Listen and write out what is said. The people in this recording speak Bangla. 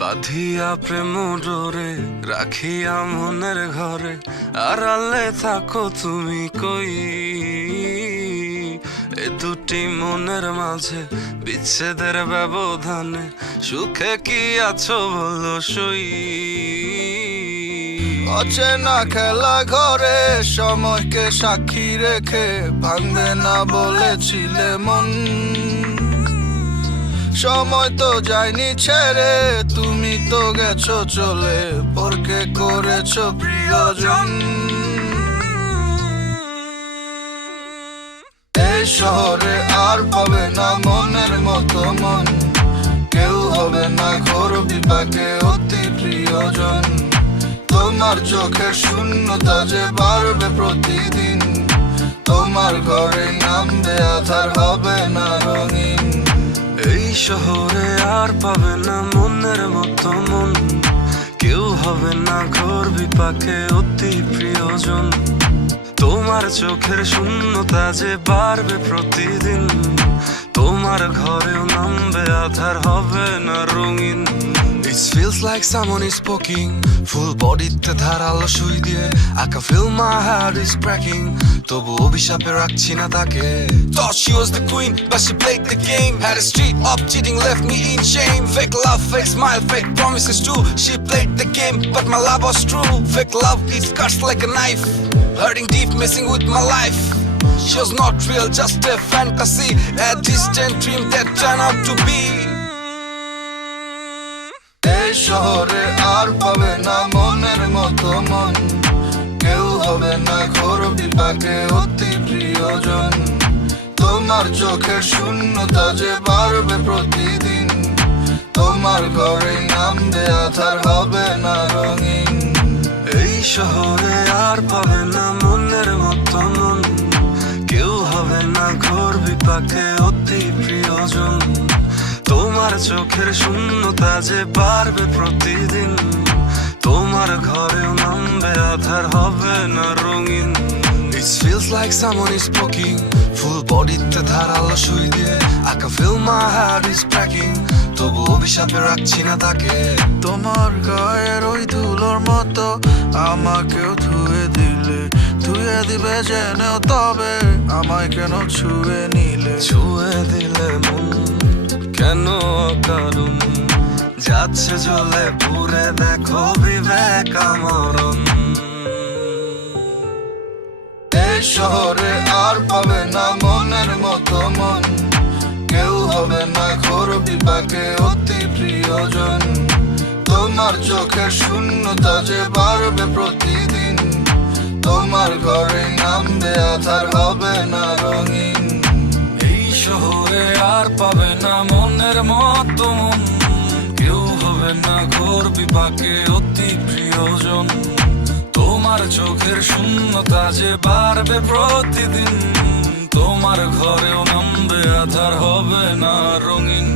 বাঁধিয়া প্রেম ডোরে রাখিয়া মনের ঘরে আড়ালে থাকো তুমি কই। এ দুটি মনের মাঝে বিচ্ছেদের ব্যবধানে সুখে কি আছো বলো সই। অচেনা খেলা ঘরে সময়কে সাক্ষী রেখে ভাঙবে না বলেছিলে মন। সময় তো যায়নি ছেড়ে, তুমি তো গেছো চলে, পরকে করেছো প্রিয়জন। এই শহরে আর পাবে না মনের মতো মন, কেউ হবে না ঘোর বিপাকে অতি প্রিয়জন। তোমার চোখের শূন্যতা যে বাড়বে প্রতিদিন, তোমার ঘরে নামবে আধার, হবে না রঙিন। এই শহরে আর পাবে না মনের মতো মন, কেউ হবে না ঘোর বিপাকে অতি প্রিয়জন। তোমার চোখের শূন্যতা যে বাড়বে প্রতিদিন, তোমার ঘরেও নামবে আধার, হবে না রঙিন। It feels like someone is poking, full bodyতে ধারালো সুই দিয়ে। I can feel my heart is cracking, তবু অভিশাপে রাখছি না তাকে। Thought she was the queen, but she played the game. Had a street up cheating, left me in shame. Fake love, fake smile, fake promises too. She played the game, but my love was true. Fake love, it cuts like a knife, hurting deep, messing with my life. She was not real, just a fantasy, a distant dream that turned out to be. এই শহরে আর পাবে না মনের মতো মন, কেউ হবে না ঘোর বিপাকে অতি প্রিয়জন। তোমার চোখের শূন্যতা যে বাড়বে প্রতিদিন, তোমার ঘরে নামবে আধার, হবে না রঙিন। এই শহরে আর পাবে না মনের মতো মন, কেউ হবে না ঘোর বিপাকে অতি প্রিয়জন। তোমার চোখের শূন্যতা যে বাড়বে প্রতিদিন, তোমার ঘরেও নামবে আধার, হবে না রঙিন। It feels like someone is poking, full bodyতে ধারালো সুই দিয়ে। I can feel my heart is cracking, তবু অভিশাপে রাখছি না তাকে। তোমার গায়ের ওই ধুলোর মতো আমাকেও ধুয়ে দিলে, ধুয়ে দিবে জেনেও তবে আমায় কেন ছুঁয়ে নিলে। ছুঁয়ে দিলে মন কেন কারণ, যাচ্ছে জ্বলে পুরে দেখো বিবেক আমরণ। এই শহরে আর পাবে না মনের মতো মন, কেউ হবে না ঘোর বিপাকে অতি প্রিয়জন। তোমার চোখের শূন্যতা যে বাড়বে প্রতিদিন, তোমার ঘরে নামবে আধার, হবে না রঙিন। এই শহরে আর পাবে না মনের মতো মন, কেউ হবে না ঘোর বিপাকে অতি প্রিয়জন। তোমার চোখের শূন্যতা যে বাড়বে প্রতিদিন, তোমার ঘরেও নামবে আধার, হবে না রঙিন।